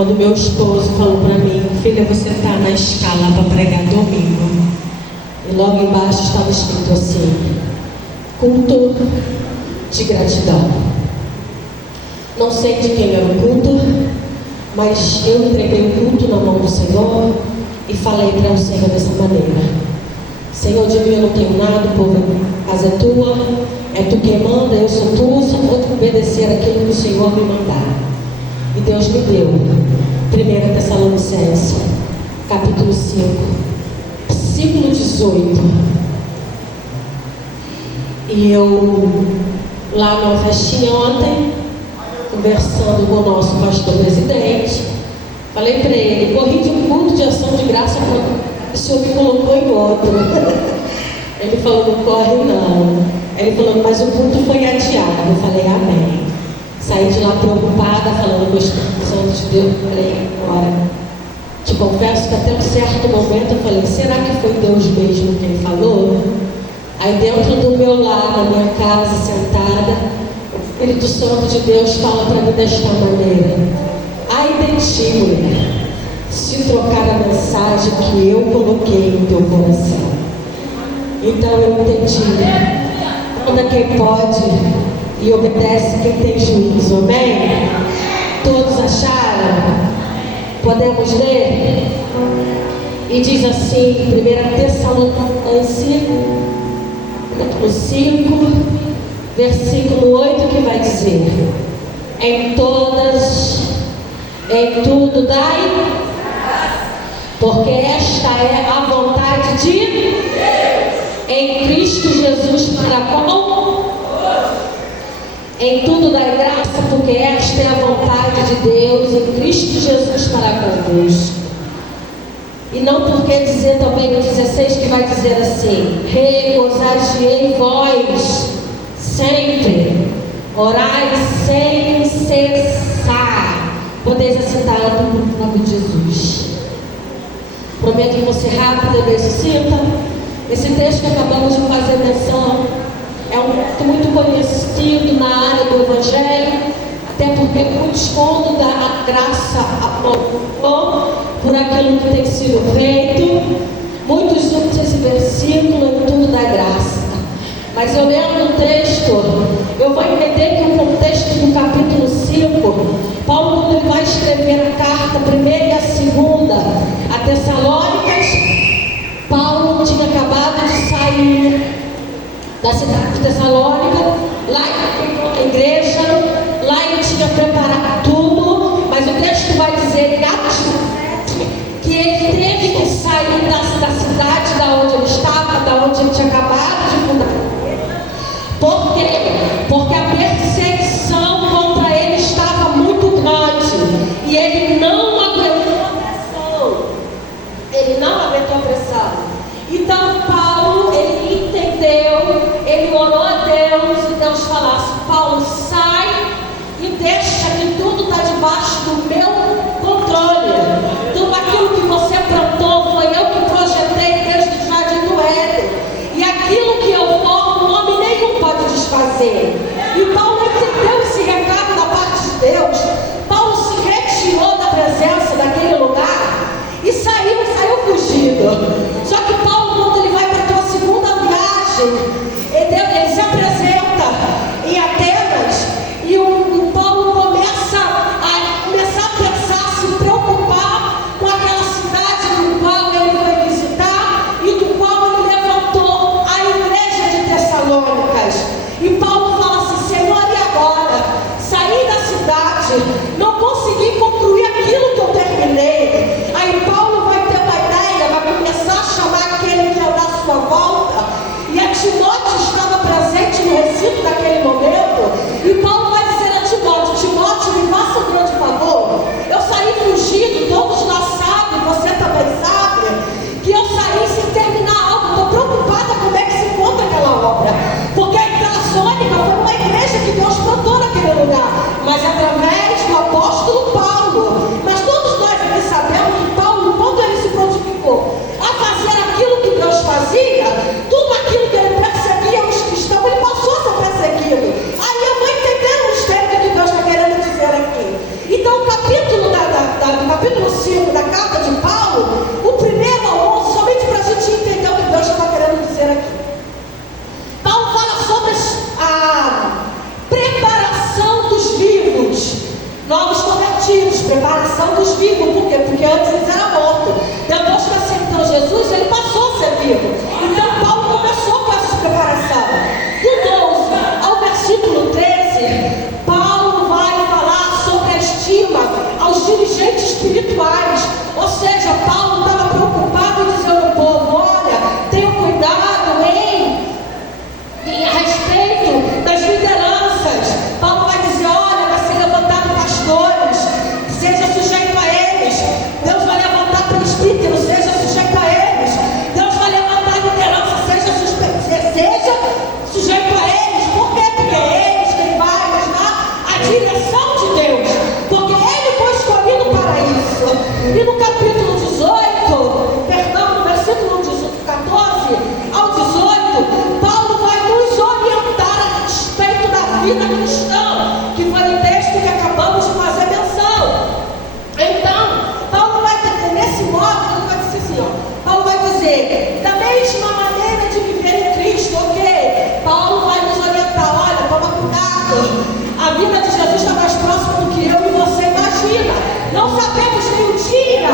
quando meu esposo falou para mim: filha, você está na escala para pregar domingo. E logo embaixo estava escrito assim: culto de gratidão. Não sei de quem era o culto, mas eu entreguei o culto na mão do Senhor e falei para o Senhor dessa maneira: Senhor, de mim eu não tenho nada, o povo, a casa é tua, é tu quem manda, eu sou tu, só vou obedecer aquilo que o Senhor me mandar. E Deus me deu 1 Tessalonicenses, capítulo 5, versículo 18. E eu, lá numa festinha ontem, conversando com o nosso pastor presidente, falei para ele: corri de um culto de ação de graça quando o Senhor me colocou em outro. Ele falou: não corre não. Ele falou: mas o culto foi adiado. Eu falei: amém. Saí de lá preocupada, falando com o Espírito Santo de Deus. Falei: agora, te confesso que até um certo momento eu falei: será que foi Deus mesmo quem falou? Aí dentro do meu lar, na minha casa, sentada, o Espírito Santo de Deus fala para mim desta maneira: ai de ti, mulher, se trocar a mensagem que eu coloquei no teu coração. Então eu entendi: manda quem pode e obedece quem tem juízo. Amém? Todos acharam? Podemos ler? E diz assim, 1 Tessalonicenses, capítulo 5, versículo 8, que vai dizer: em tudo dai, porque esta é a vontade de Deus em Cristo Jesus para com. Em tudo dai graça, porque esta é a vontade de Deus em Cristo Jesus para convosco. E não porque dizer também no 16, que vai dizer assim: regozijar vós sempre, orai sem cessar. Podeis assentar no nome de Jesus. Prometo que você rápido e bem sucinta. Esse texto que acabamos de fazer menção é um texto muito conhecido na área do Evangelho, até porque muitos quando dá a graça por aquilo que tem sido feito, muitos usam esse versículo em tudo da graça. Mas eu lendo o texto, eu vou entender que o contexto do capítulo 5, Paulo, quando ele vai escrever a carta, a primeira e a segunda, a Tessalônicas, Paulo tinha acabado de sair da cidade de Tessalônica, lá na igreja, lá ele tinha preparado tudo, mas o texto vai dizer que ele teve que sair da cidade da onde ele estava, da onde ele tinha acabado de fundar. Por quê? Porque a perseguição contra ele estava muito grande e ele não aguentou a pressão. Ele não aguentou a pressão. Então Paulo, ele entendeu, ele orou a Deus e Deus falasse: Paulo, sai e deixa que tudo está debaixo do meu controle. Tudo aquilo que você plantou foi eu que projetei desde o jardim do Éden. E aquilo que eu formo, homem nenhum pode desfazer. E Paulo entendeu esse recado da parte de Deus. Paulo se retirou da presença daquele lugar e saiu fugindo. Só que Paulo, quando ele vai para a sua segunda viagem, ele se apresenta em Atenas e o Paulo começa a pensar, se preocupar com aquela cidade do qual ele foi visitar e do qual ele levantou a igreja de Tessalônicas. E Paulo fala assim: Senhor, e agora? Saí da cidade, não consegui concluir aquilo que eu terminei. Aí Paulo vai ter uma ideia, vai começar a chamar aquele que é da sua volta. E a Timóteo estava presente no recinto daquele momento. E Paulo vai dizer a Timóteo: Timóteo, me faça um grande favor. Eu saí fugido, todos lá sabem, você também sabe, que eu saí sem terminar algo. Estou preocupada como é que se encontra aquela obra. Porque a Tessalônica foi uma igreja que Deus plantou naquele lugar, mas através do apóstolo Paulo. Mas todos nós aqui sabemos que Paulo, quando ele se prontificou a fazer aquilo que Deus fazia, tudo aquilo que ele perseguia os cristãos, ele passou a ser perseguido. Aí eu vou entender o mistério que Deus está querendo dizer aqui. Então o capítulo da preparação dos vivos. Por quê? Porque antes eles eram mortos. Depois que aceitou Jesus, ele passou a ser vivo. Então Paulo começou com essa preparação. Do 12 ao versículo 13, Paulo vai falar sobre a estima aos dirigentes espirituais. Ou seja, Paulo estava preocupado em dizer ao povo: olha, tenham cuidado a respeito das lideranças. Paulo vai dizer: olha, vai ser levantado pastores, seja sujeito a eles. Deus vai levantar presbíteros, seja sujeito a eles. Deus vai levantar liderança, seja sujeito a eles. Por quê? Porque é eles quem vai nos dar a direção de Deus, porque ele foi escolhido para isso. E no capítulo 18, perdão, no versículo 14 ao 18, Paulo vai nos orientar a respeito da vida cristã, que foi o texto que acabamos de fazer menção. Então, Paulo vai dizer, nesse modo, ele vai dizer assim, ó, Paulo vai dizer, da mesma maneira de viver em Cristo, ok? Paulo vai nos orientar: olha, toma cuidado, a vida de Jesus está mais próxima do que eu e você imagina. Não sabemos nem o dia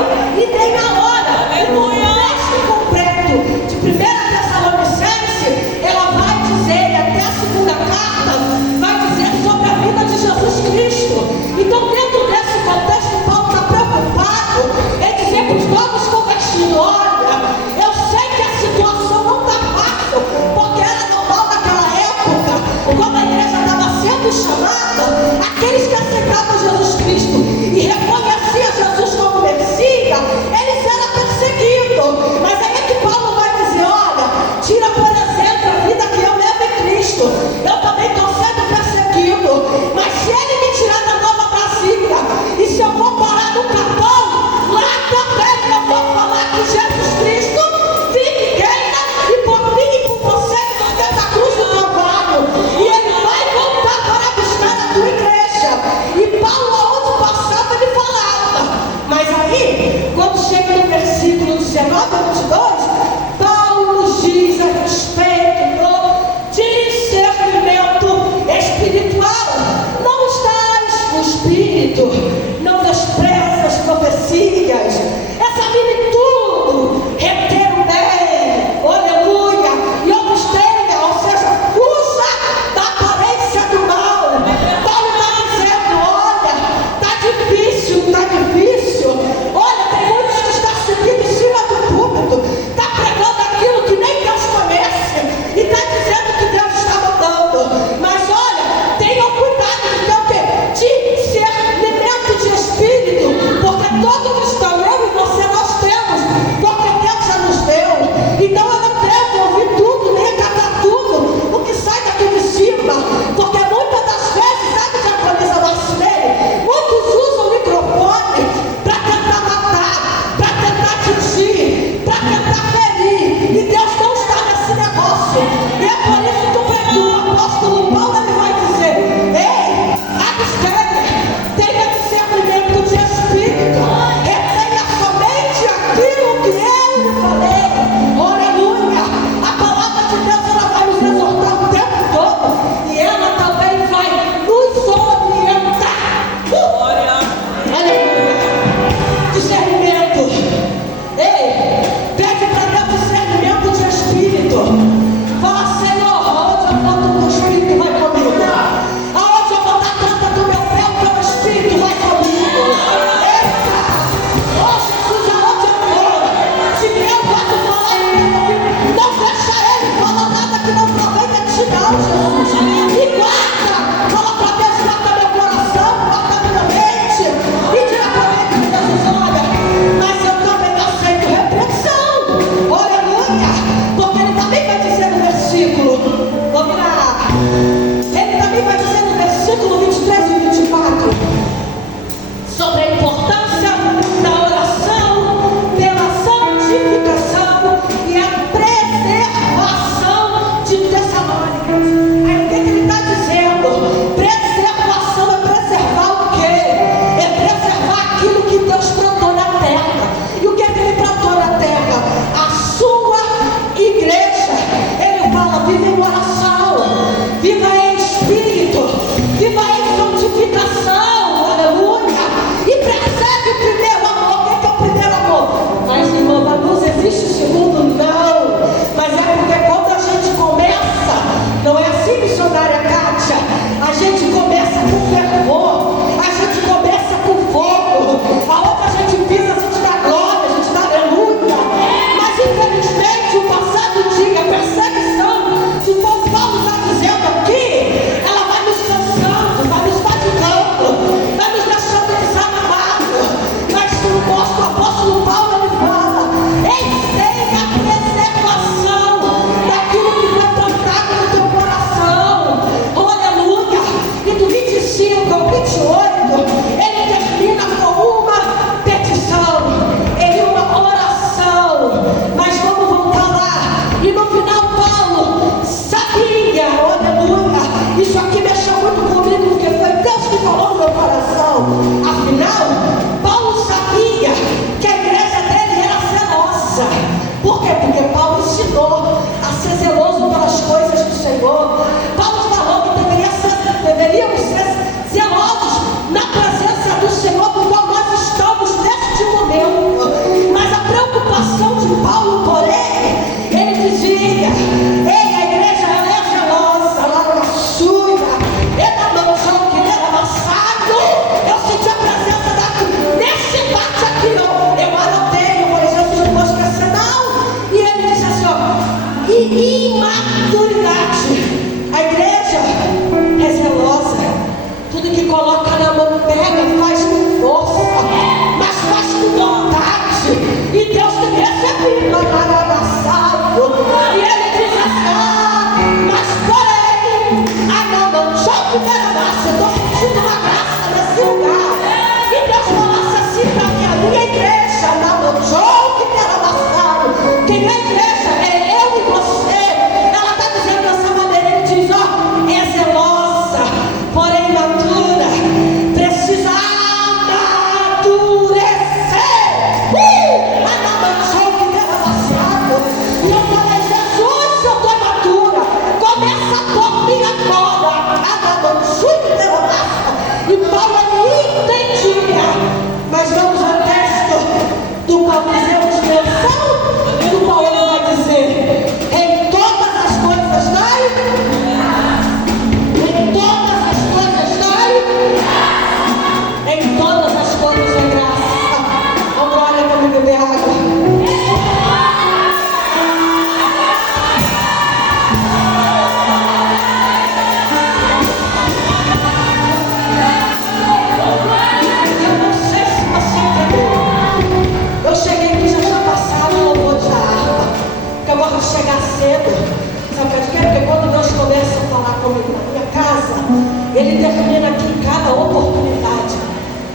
Ele termina aqui cada oportunidade.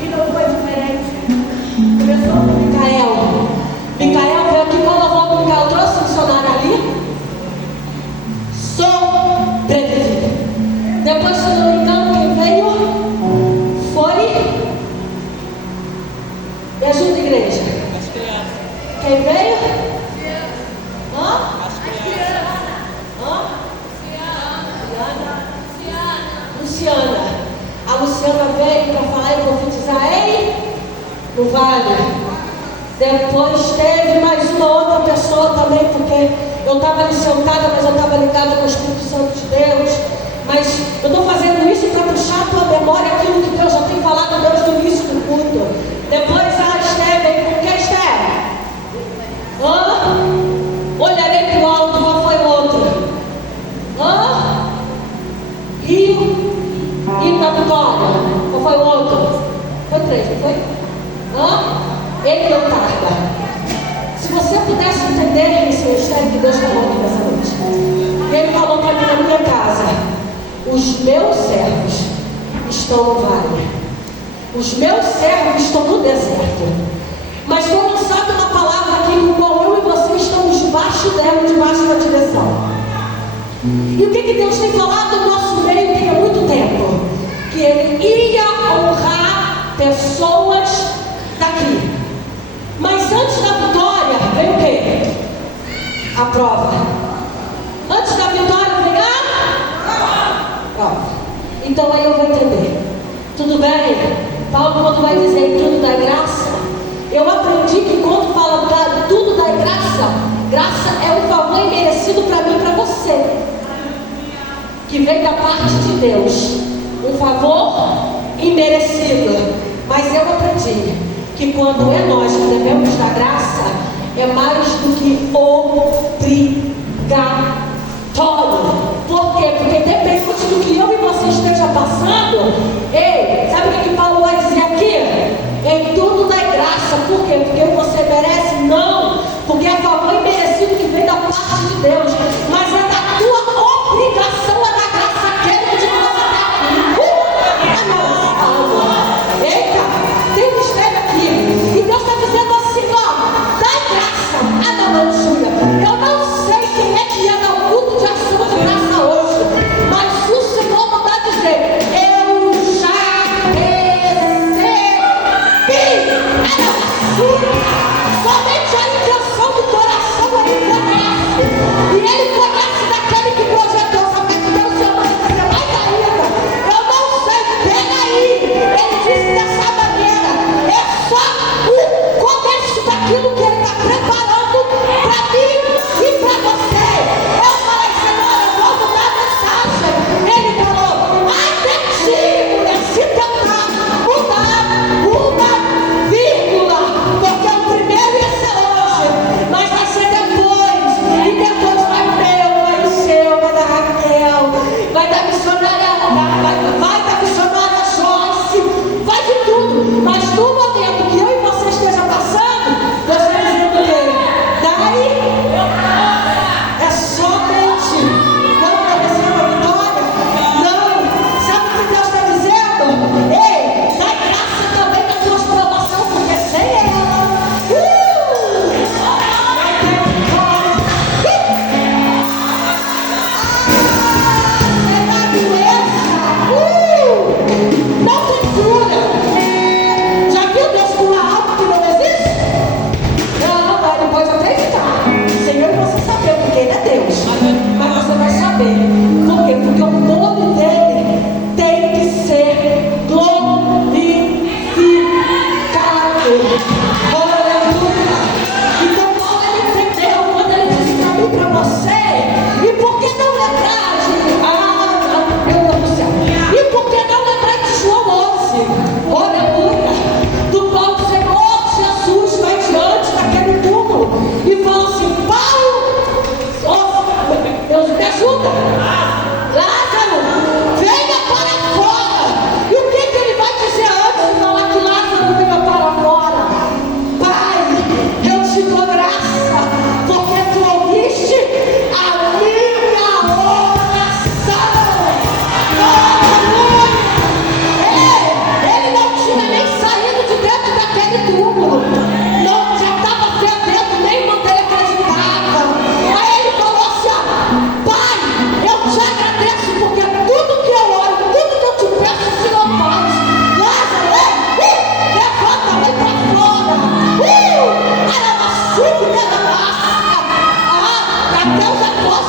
E não foi diferente. Começou com Micael. Micael veio aqui, quando eu vou Micael, trouxe um funcionário ali. Sobrevivi. Depois, se eu não me engano, quem veio foi. Me ajuda, igreja. Quem veio? Hã? Hã? Luciana. A Luciana veio para falar e profetizar no vale. Depois teve mais uma outra pessoa também, porque eu estava ali sentada, mas eu estava ligada no Espírito Santo de Deus. Mas eu estou fazendo isso para puxar a tua memória aquilo que Deus já tem falado desde o início do culto. Depois a Esteve, com quem Esteve? Olharei para o alto, qual foi o outro? Rio da Vitória, qual foi o outro? Foi 3, não foi? Ele não tarda. Se você pudesse entender esse mistério que Deus falou aqui nessa noite, Ele falou para mim na minha casa: os meus servos estão no vale, os meus servos estão no deserto, mas foi lançada uma palavra aqui no qual eu e você estamos debaixo dela, debaixo da direção. E o que Deus tem falado no nosso meio tem há muito tempo? Que Ele ia honrar pessoas daqui. Mas antes da vitória veio o quê? A prova. Antes da vitória veio a prova. Então aí eu vou entender. Tudo bem? Paulo, quando vai dizer tudo da graça, eu aprendi que quando fala tudo da graça, graça é um favor imerecido para mim e para você, que vem da parte de Deus. Um favor imerecido. Mas eu aprendi que quando é nós que devemos da graça, é mais do que obrigatório. Por quê? Porque depende do que eu e você esteja passando. Ei, sabe o que Paulo vai dizer aqui? Em tudo dá graça. Por quê? Porque você merece? Não. Porque é favor imerecido que vem da parte de Deus. Mas é da tua obrigação, é da graça aquele que você está aqui. Eita, tem um mistério aqui. E Deus está dizendo assim, dá graça. Eu não sei quem é que ia dar um culto de ação de graça hoje, mas o Senhor manda dizer: eu já recebi. Somente a intenção do coração Ele conhece. E Ele conhece daquele que projetou. Sabe que Deus chama de dizer mais ainda? Eu não sei, pega aí. Ele disse dessa maneira: é só o começo daquilo que Ele está preparando para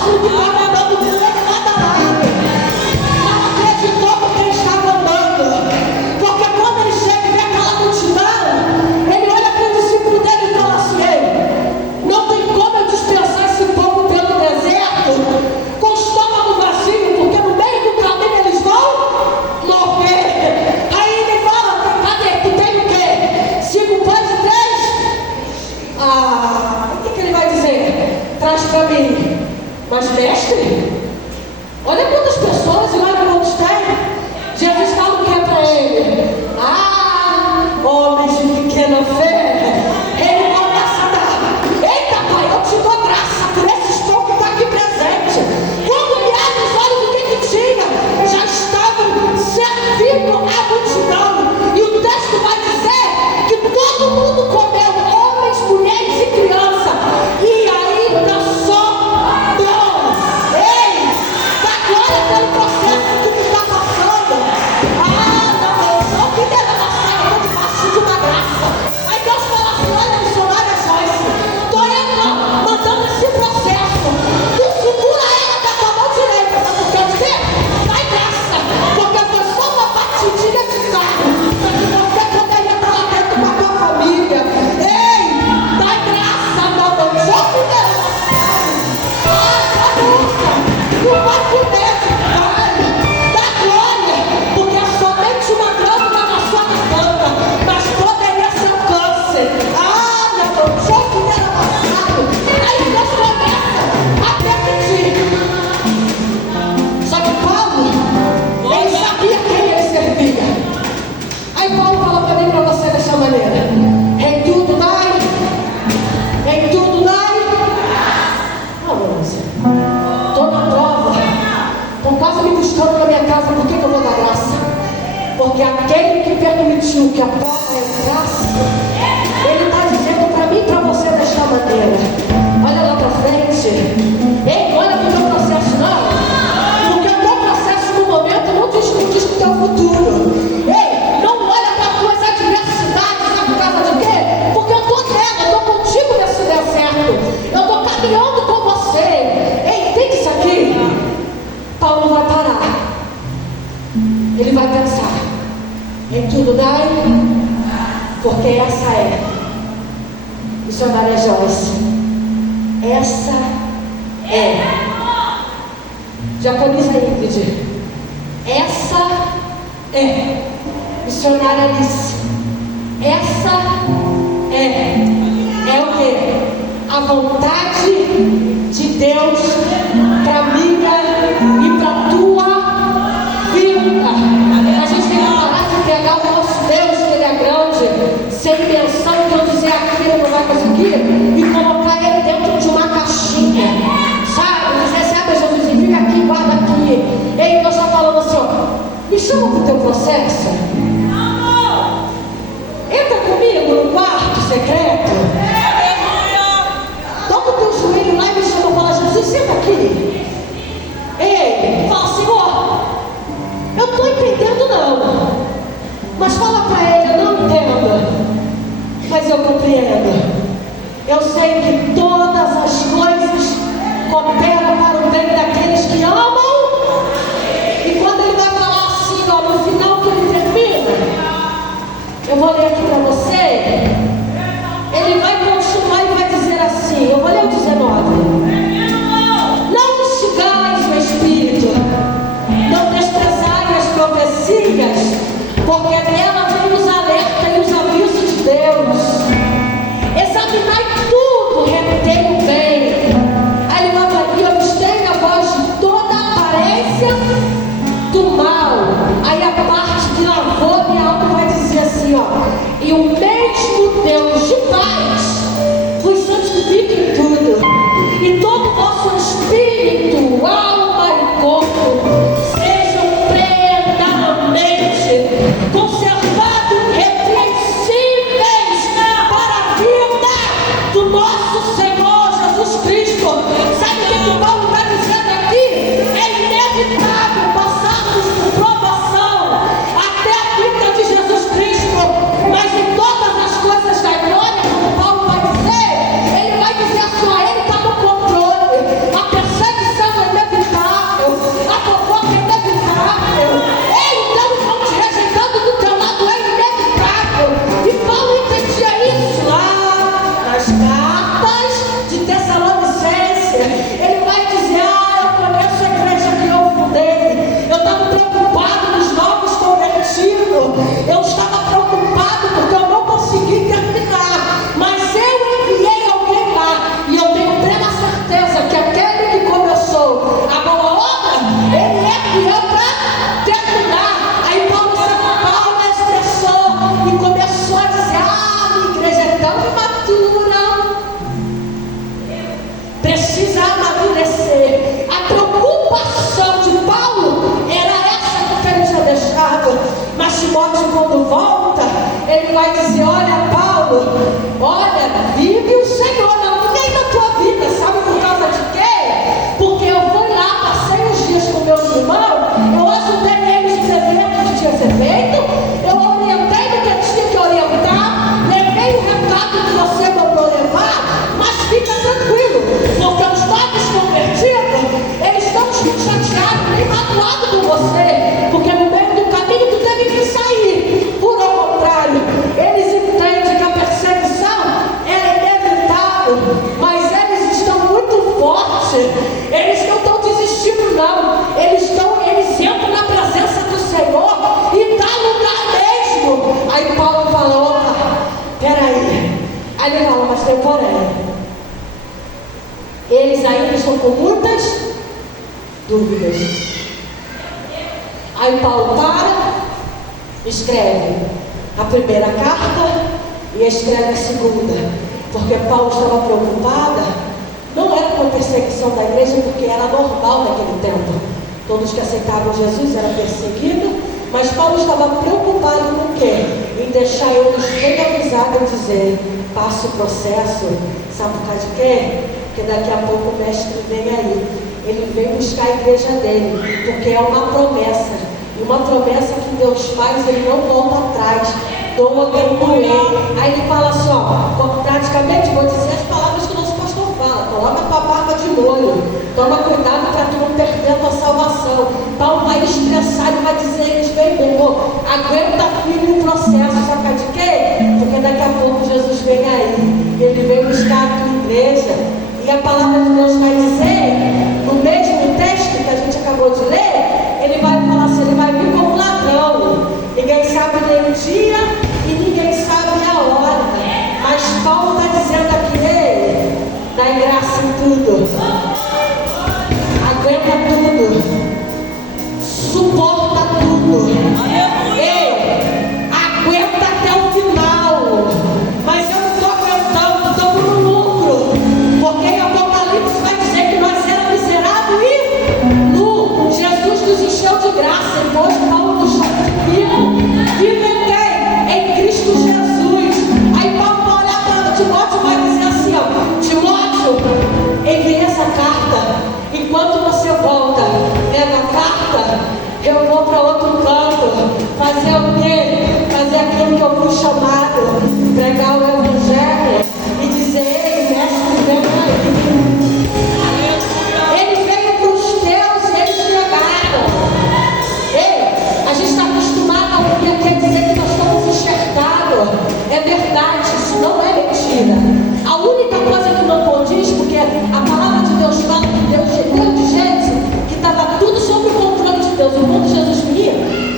achando que estava andando com ele nada lado. Não acreditou com quem estava andando. Porque quando ele chega e vê aquela multidão, ele olha para o discípulo dele e fala assim: ei, não tem como eu dispensar esse povo pelo deserto com o estômago vazio, porque no meio do caminho eles vão morrer. Aí ele fala: cadê? Tu tem o quê? 5 pães e 3? O que ele vai dizer? Traz para mim. Mas mestre, olha quantas pessoas e olha quantos tem. Jesus fala o que é para ele? Homens de pequena fé. Ele começa a dar: eita pai, eu te dou graça por esses poucos que estão aqui presentes. Quando ele abre os olhos, o que tinha? Já estavam servindo a multidão. E o texto vai dizer que todo mundo comeu, homens, mulheres e crianças. E ainda sobrou. Ei, dá glória pelo processo que tu está passando. Não que deve passar, eu estou debaixo de uma graça. Aí Deus fala assim: olha, missionária Joyce, estou mandando esse processo. Tu segura ela com a tua mão direita, sabe o que quer dizer? Vai graça, porque foi só uma batidinha de carro para que você poderia estar lá dentro com a tua família. Ei, dá graça, meu amor, só que deve passar. Não vai por dentro, vai, dá glória, porque é somente uma glândula na sua garganta, mas poderia ser um câncer. Meu amor, só que era passado. Aí Deus começa a permitir. Só que Paulo, ele sabia quem ele servia. Aí Paulo fala para mim, para você dessa maneira: em tudo dai, em tudo dai. Estou na prova, estão quase me buscando na minha casa. Por que eu vou dar graça? Porque aquele que permitiu que a prova entrasse, ele está dizendo para mim e para você desta maneira: olha lá para frente. Ei, olha para o teu processo, não. Porque o teu processo no momento não diz o teu futuro. Ei, não olha para as tuas adversidades, sabe por causa de quê? Porque eu estou nela, eu estou contigo nesse deserto. Eu estou caminhando com você. Ei, entende isso aqui? Paulo não vai parar. Ele vai pensar: em tudo dai, porque essa é missionária Joyce. Essa é Jaconiza Ingrid. Essa é missionária Alice. Essa é o que? A vontade de Deus para minha e para tua vida. A gente tem que parar de pegar o nosso Deus, que ele é grande, sem pensão que eu dizer aquilo não vai conseguir, e colocar ele dentro de uma caixinha, sabe? Recebe Jesus e fica aqui, guarda aqui. Ei, Deus está falando assim: ó, me chama para o teu processo. Entra comigo no quarto secreto. Toca o teu joelho lá e me chama e fala: Jesus, senta aqui. Ei, fala: Senhor, eu estou entendendo não, mas fala para ele: eu não entendo, mas eu compreendo. Eu sei que todas as coisas cooperam para o bem daqueles que amam. E quando ele vai falar assim, ó, no final que ele termina, eu vou ler aqui para você. Ele vai continuar e vai dizer assim, eu vou ler o 19: não instigais o Espírito, não desprezai as profecias, porque nela vem os alertas e os avisos de Deus. Examinai tudo, retém o bem. Aí ele vai falar: e abstém-vos de toda aparência do mal. Aí a parte que lavou minha alma vai dizer assim, ó: e o mesmo Deus de paz vos santifique em tudo, e todo o vosso espírito, alma e corpo sejam plenamente conservados, irrepreensíveis para a vida do nosso Senhor Jesus Cristo. Sabe o que Paulo está dizendo aqui? É inevitável passarmos por provação até a vinda de Jesus Cristo, mas em todas as coisas da glória, como Paulo volta, ele vai dizer: olha, Paulo, olha, vive o Senhor, não tem na tua vida, sabe por causa de quê? Porque eu fui lá, passei os dias com meus irmãos, eu ajudei eles no evento que tinha que ser feito, eu orientei no que eles tinham que orientar, levei o recado que você mandou levar, mas fica tranquilo, porque os novos convertidos, eles estão chateados, nem magoados com você, porque no meio do caminho tu teve que sair. Por ao contrário, eles entendem que a perseguição é inevitável, mas eles estão muito fortes, eles não estão desistindo não, eles entram na presença do Senhor e dá lugar mesmo. Aí Paulo falou: opa, peraí. Aí ele fala: mas tem porém, eles ainda estão com muitas dúvidas. Aí Paulo para, escreve a primeira carta e escreve a segunda, porque Paulo estava preocupada, não era com a perseguição da igreja, porque era normal naquele tempo, todos que aceitavam Jesus eram perseguidos, mas Paulo estava preocupado com o quê? Em deixar eles bem avisados e dizer: passe o processo, sabe por causa de quê? Porque daqui a pouco o mestre vem aí, ele vem buscar a igreja dele, porque é uma promessa, e uma promessa que Deus faz, ele não volta atrás, doa quem doer. Aí ele fala assim, ó, praticamente vou dizer as palavras que o nosso pastor fala: coloca a tua barba de molho, toma cuidado para tu não perder a tua salvação. Paulo vai estressar e vai dizer: eles vêm bom, aguenta firme o processo, sabe de quê? Porque daqui a pouco Jesus vem aí, ele vem buscar a tua igreja. E a palavra de Deus vai dizer, no mesmo texto que a gente acabou de ler, ele vai falar assim: ele vai vir como ladrão, ninguém sabe nem o dia e ninguém sabe a hora, mas Paulo está dizendo aqui: ei, dá graça em tudo, aguenta tudo, suporta tudo, ei, aguenta até o final. Mas eu não estou aguentando, estamos no lucro, porque em Apocalipse vai dizer que nós éramos miseráveis e nu. Jesus nos encheu de graça, e hoje Paulo nos chama de vivo. Vivo em quem? Em Cristo Jesus. Aí Paulo vai olhar para Timóteo e vai dizer assim, ó: Timóteo, envia essa carta. Enquanto você volta, pega a carta, eu vou para outro canto. Fazer o quê? Fazer aquilo que eu fui chamado, pregar o evangelho e dizer: ei, mestre, vem aí. Ele veio para os teus e eles negaram. Ei, a gente está acostumado a ouvir aqui dizer que nós estamos enxertados. É verdade, isso não é mentira. A única coisa que não condiz, porque a palavra de Deus fala que Deus chegou de gente que estava tudo sob o controle de Deus. E quando Jesus viria,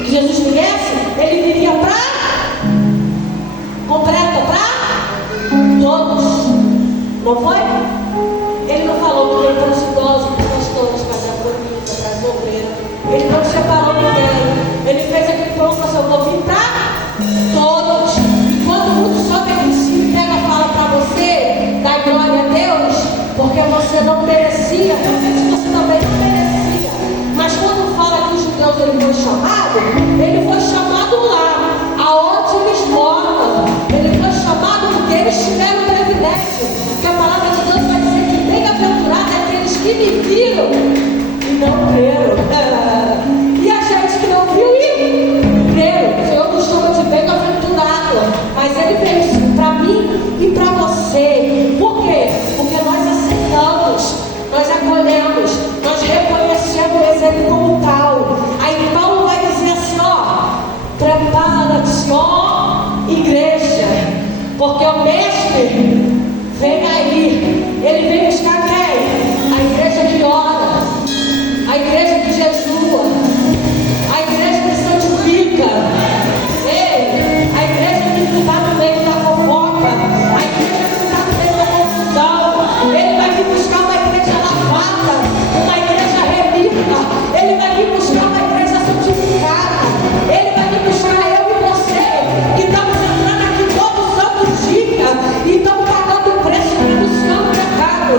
que Jesus viesse, ele viria para completa para todos. Não foi? Ele não falou que veio para os idosos, para os pastores, para as bonitas, para as obreiras. Ele não separou ninguém. Ele fez aquele pronto para o seu povo para todos. E quando o mundo sobe aqui em cima e pega a fala para você, dá glória a Deus, porque você não merecia, talvez você também não merecia. Mas quando fala que os judeus ele foi chamado lá, aonde eles moram. Ele foi chamado porque eles tiveram o privilégio. Porque a palavra de Deus vai dizer que bem-aventurado é aqueles que me viram e não creram. E a gente que não viu e creram. O Senhor nos chama de bem-aventurado, mas ele fez para mim e para você. Por quê? Porque nós aceitamos, nós acolhemos, nós reconhecemos ele como tal. Aí Paulo vai dizer assim, ó: prepara-te, ó igreja, porque o mestre vem aí. Ele vem buscar quem? A igreja que ora, a igreja que jejua, a igreja que santifica, a igreja que está no meio da fofoca, a igreja que está no meio da confusão. Ele vai vir buscar uma igreja lavada, uma igreja remida. Ele vai vir buscar uma igreja santificada. Ele vai vir buscar eu e você, que estamos entrando aqui todo santo dia e estamos pagando o preço e denunciando o pecado.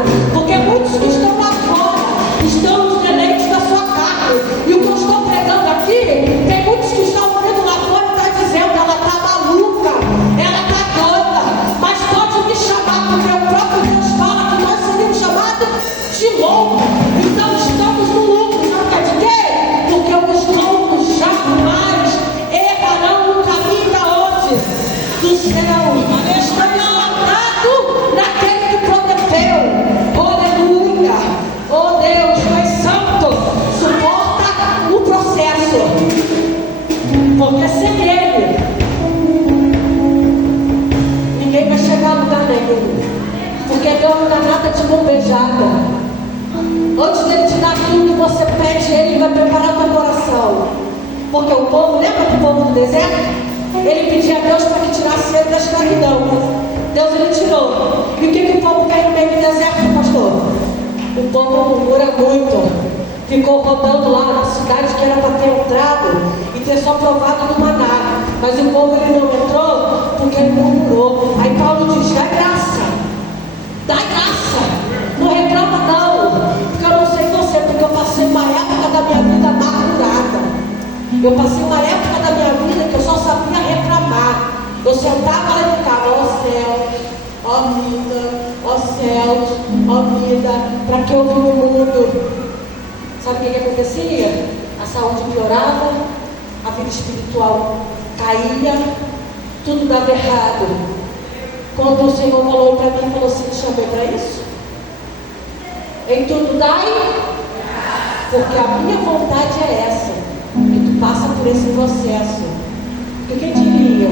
nenhum. Porque Deus não dá nada de mão beijada. Antes dele te dar tudo que você pede, ele vai preparar o teu coração. Porque o povo, lembra do povo do deserto? Ele pedia a Deus para que tirasse ele da escravidão. Deus ele tirou. E o que o povo fez no meio do deserto, pastor? O povo murmura muito. Ficou rodando lá na cidade que era para ter entrado e ter só provado do maná. Mas o povo ele não entrou porque ele murmurou. Aí Paulo diz: dá graça. Dá graça. Não reclama não. Porque eu não sei você, porque eu passei uma época da minha vida amargurada. Eu passei uma época da minha vida que eu só sabia reclamar. Eu sentava lá e ficava: ó céu, ó vida, ó céus, ó vida, para que eu vi o mundo? Sabe o que acontecia? A saúde piorava, a vida espiritual caía, tudo dava errado. Quando o Senhor falou para mim, falou assim: te chamei para isso? Em tudo dai, porque a minha vontade é essa, que tu passa por esse processo. Porque quem diria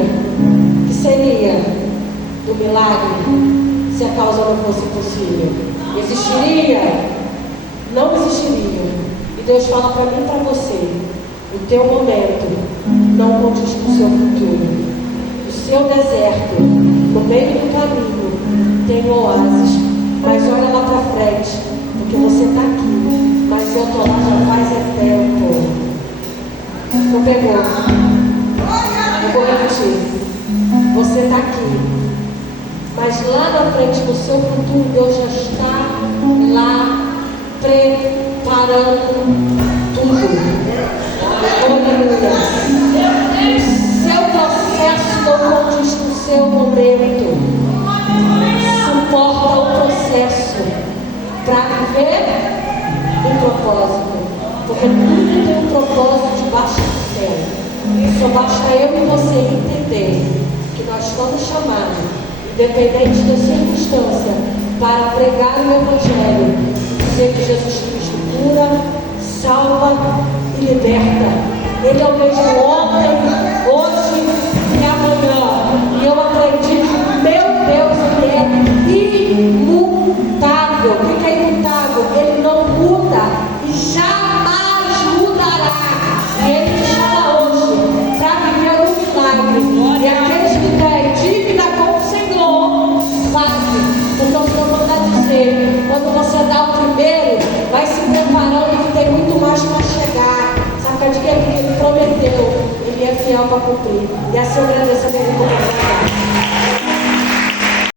que seria do milagre se a causa não fosse possível? Existiria? Não existiria. E Deus fala para mim e para você: o teu momento não condiz com o seu futuro. O seu deserto, no meio do caminho, tem oásis, mas olha lá para frente, porque você está aqui, mas eu estou lá já faz tempo. Não pegou? Eu vou repetir. Você está aqui, mas lá na frente, no seu futuro, Deus já está lá preparando tudo. Seu processo não condiz com o seu momento. Suporta o processo para viver um propósito. Porque tudo tem um propósito debaixo do céu. Só basta eu e você entender que nós fomos chamados, independente da circunstância, para pregar o Evangelho, dizer que Jesus Cristo cura, salva e liberta. Ele é o mesmo ontem, hoje e amanhã. E eu aprendi que meu Deus ele é imutável. O que é imutável? Ele não muda e jamais mudará. E ele te chama hoje para viver um milagre. E aqueles que têm dívida com o Senhor, pague. Porque o Senhor manda dizer: quando você dá o primeiro, vai se preparando, que tem muito mais para chegar. Sabe por quê? Porque ele prometeu, ele é fiel para cumprir. E assim eu agradeço a minha vida.